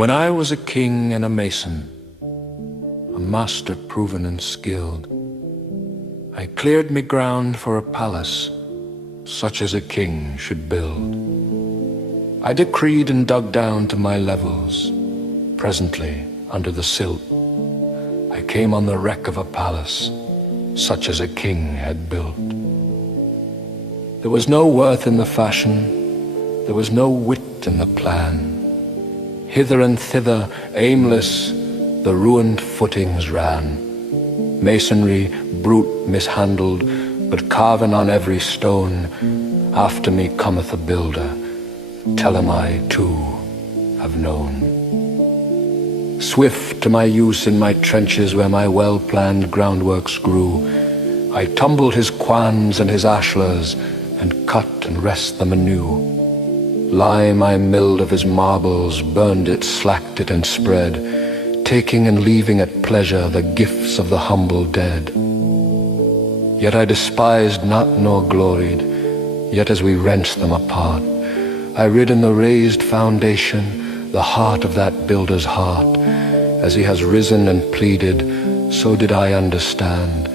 When I was a king and a mason, a master proven and skilled, I cleared me ground for a palace, such as a king should build. I decreed and dug down to my levels. Presently, under the silt, I came on the wreck of a palace, such as a king had built. There was no worth in the fashion, there was no wit in the plan. Hither and thither, aimless, the ruined footings ran. Masonry, brute mishandled, but carven on every stone. After me cometh a builder, tell him I too have known. Swift to my use in my trenches where my well-planned groundworks grew, I tumbled his quans and his ashlars, and cut and rest them anew. Lime I milled of his marbles, burned it, slacked it, and spread, taking and leaving at pleasure the gifts of the humble dead. Yet I despised not nor gloried, yet as we wrenched them apart, I rid in the raised foundation the heart of that builder's heart. As he has risen and pleaded, so did I understand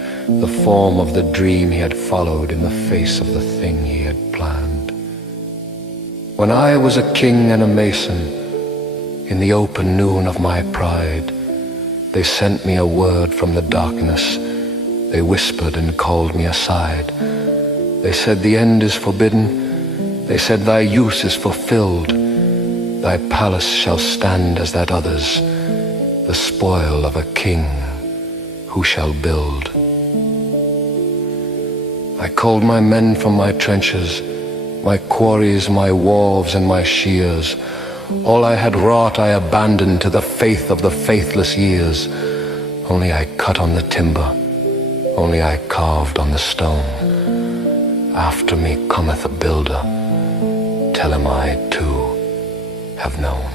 the form of the dream he had followed in the face of the thing he had planned. When I was a king and a mason, in the open noon of my pride, they sent me a word from the darkness. They whispered and called me aside. They said the end is forbidden. They said thy use is fulfilled. Thy palace shall stand as that other's, the spoil of a king who shall build. I called my men from my trenches, my quarries, my wharves, and my shears. All I had wrought I abandoned to the faith of the faithless years. Only I cut on the timber, only I carved on the stone. After me cometh a builder, tell him I too have known.